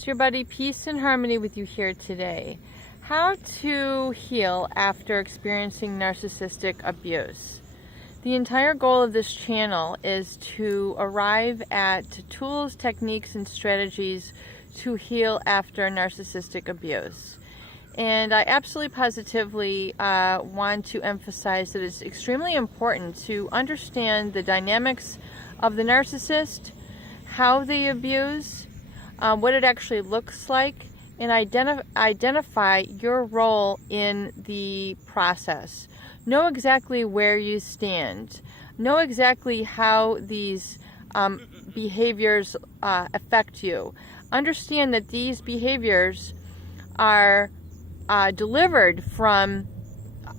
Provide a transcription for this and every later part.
it's your buddy Peace and Harmony with you here today. How to heal after experiencing narcissistic abuse. The entire goal of this channel is to arrive at tools, techniques, and strategies to heal after narcissistic abuse. And I absolutely positively want to emphasize that it's extremely important to understand the dynamics of the narcissist, how they abuse, what it actually looks like, and identify your role in the process. Know exactly where you stand. Know exactly how these behaviors affect you. Understand that these behaviors are delivered from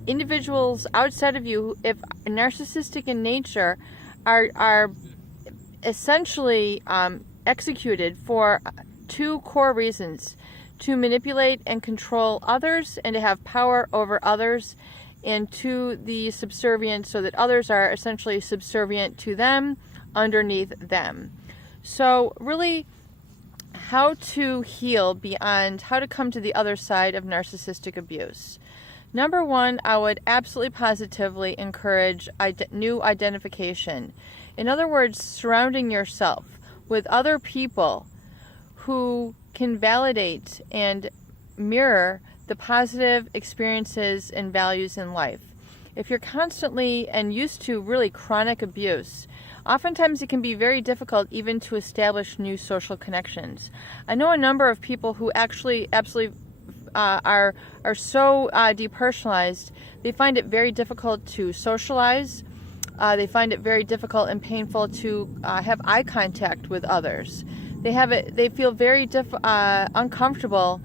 individuals outside of you, if narcissistic in nature, are essentially executed for two core reasons: to manipulate and control others and to have power over others, and to the subservient, so that others are essentially subservient to them, underneath them. So really, how to heal beyond, how to come to the other side of narcissistic abuse. Number one, I would absolutely positively encourage new identification. In other words, surrounding yourself with other people who can validate and mirror the positive experiences and values in life. If you're constantly and used to really chronic abuse, oftentimes it can be very difficult even to establish new social connections. I know a number of people who actually absolutely are so depersonalized, they find it very difficult to socialize. They find it very difficult and painful to have eye contact with others. They feel very uncomfortable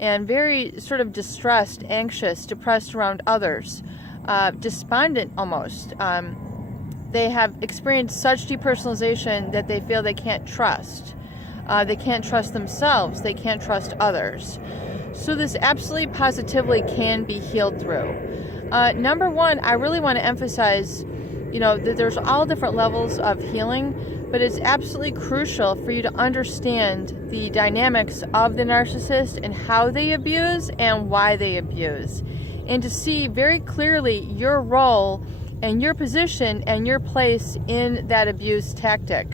and very sort of distressed, anxious, depressed around others, despondent almost. They have experienced such depersonalization that they feel they can't trust. They can't trust themselves. They can't trust others. So this absolutely positively can be healed through. Number one, I really want to emphasize, that there's all different levels of healing, but it's absolutely crucial for you to understand the dynamics of the narcissist and how they abuse and why they abuse, and to see very clearly your role and your position and your place in that abuse tactic,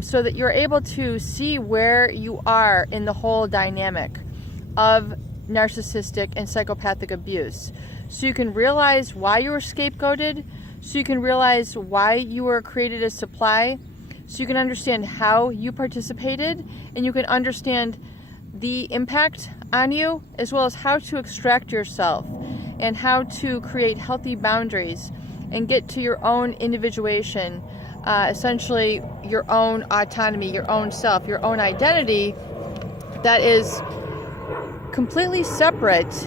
so that you're able to see where you are in the whole dynamic of narcissistic and psychopathic abuse. So you can realize why you were scapegoated, so you can realize why you were created as supply, so you can understand how you participated, and you can understand the impact on you, as well as how to extract yourself and how to create healthy boundaries and get to your own individuation, essentially your own autonomy, your own self, your own identity that is completely separate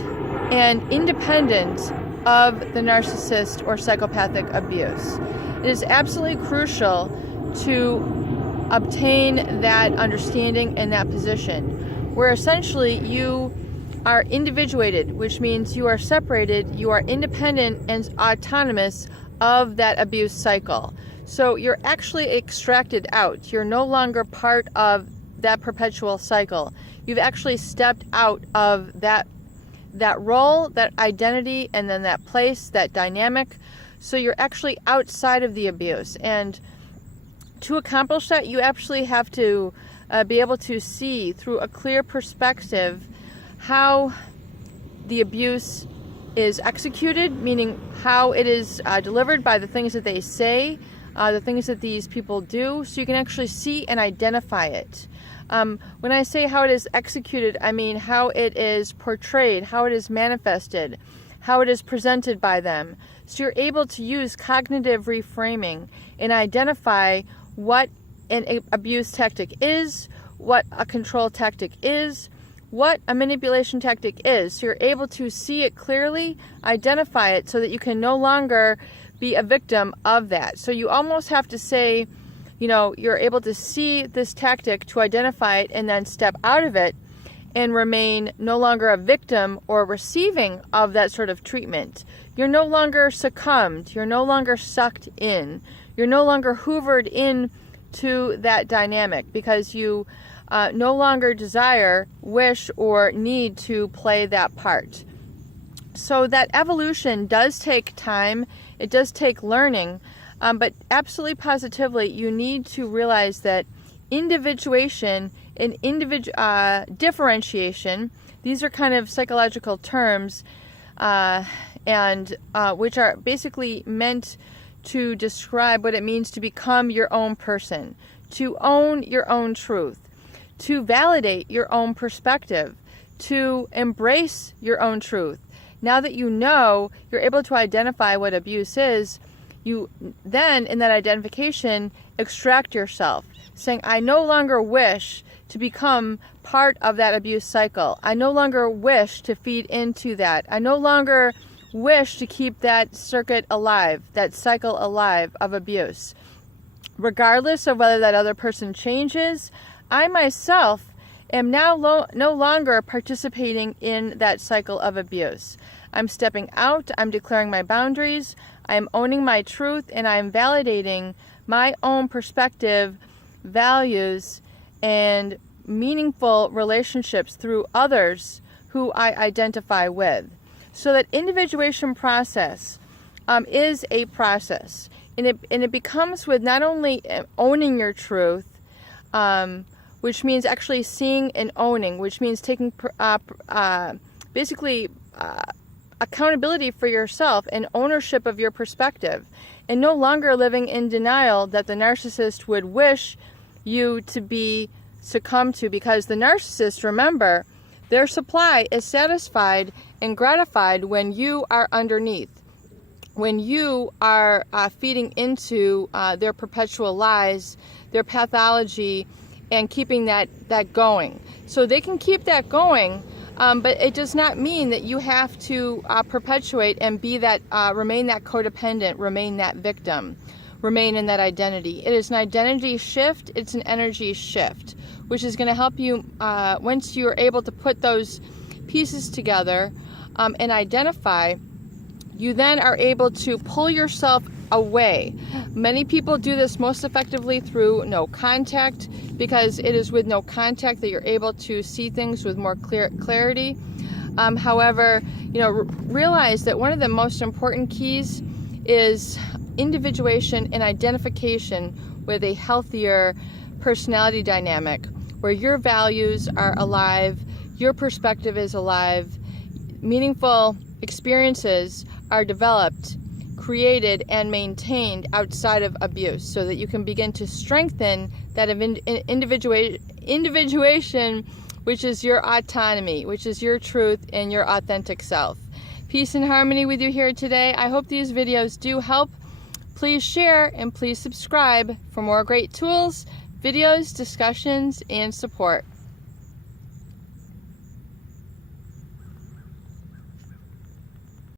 and independent of the narcissist or psychopathic abuse. It is absolutely crucial to obtain that understanding and that position, where essentially you are individuated, which means you are separated, you are independent and autonomous of that abuse cycle. So you're actually extracted out. You're no longer part of that perpetual cycle. You've actually stepped out of that role, that identity, and then that place, that dynamic. So you're actually outside of the abuse. And to accomplish that, you actually have to be able to see through a clear perspective how the abuse is executed, meaning how it is delivered by the things that they say, the things that these people do, so you can actually see and identify it. When I say how it is executed, I mean how it is portrayed, how it is manifested, how it is presented by them. So you're able to use cognitive reframing and identify what an abuse tactic is, what a control tactic is, what a manipulation tactic is. So you're able to see it clearly, identify it, so that you can no longer be a victim of that. So you almost have to say, you're able to see this tactic to identify it and then step out of it and remain no longer a victim or receiving of that sort of treatment. You're no longer succumbed. You're no longer sucked in. You're no longer hoovered in to that dynamic because you no longer desire, wish, or need to play that part. So that evolution does take time. It does take learning, but absolutely positively, you need to realize that individuation and differentiation, these are kind of psychological terms, and which are basically meant to describe what it means to become your own person, to own your own truth, to validate your own perspective, to embrace your own truth. Now that you know, you're able to identify what abuse is, you then, in that identification, extract yourself, saying, I no longer wish to become part of that abuse cycle. I no longer wish to feed into that. I no longer wish to keep that circuit alive, that cycle alive of abuse. Regardless of whether that other person changes, I myself am now no longer participating in that cycle of abuse. I'm stepping out, I'm declaring my boundaries, I'm owning my truth, and I'm validating my own perspective, values, and meaningful relationships through others who I identify with. So that individuation process is a process, and it becomes with not only owning your truth, which means actually seeing and owning, which means taking basically accountability for yourself and ownership of your perspective, and no longer living in denial that the narcissist would wish you to be succumb to, because the narcissist, remember, their supply is satisfied and gratified when you are underneath, when you are feeding into their perpetual lies, their pathology, and keeping that going. So they can keep that going, but it does not mean that you have to perpetuate and be that, remain that codependent, remain that victim, remain in that identity. It is an identity shift, it's an energy shift, which is going to help you, once you're able to put those pieces together and identify, you then are able to pull yourself away. Many people do this most effectively through no contact, because it is with no contact that you're able to see things with more clarity. However, realize that one of the most important keys is individuation and identification with a healthier personality dynamic, where your values are alive, your perspective is alive, meaningful experiences are developed, created, and maintained outside of abuse, so that you can begin to strengthen that individuation, which is your autonomy, which is your truth and your authentic self. Peace and harmony with you here today. I hope these videos do help. Please share and please subscribe for more great tools, videos, discussions, and support.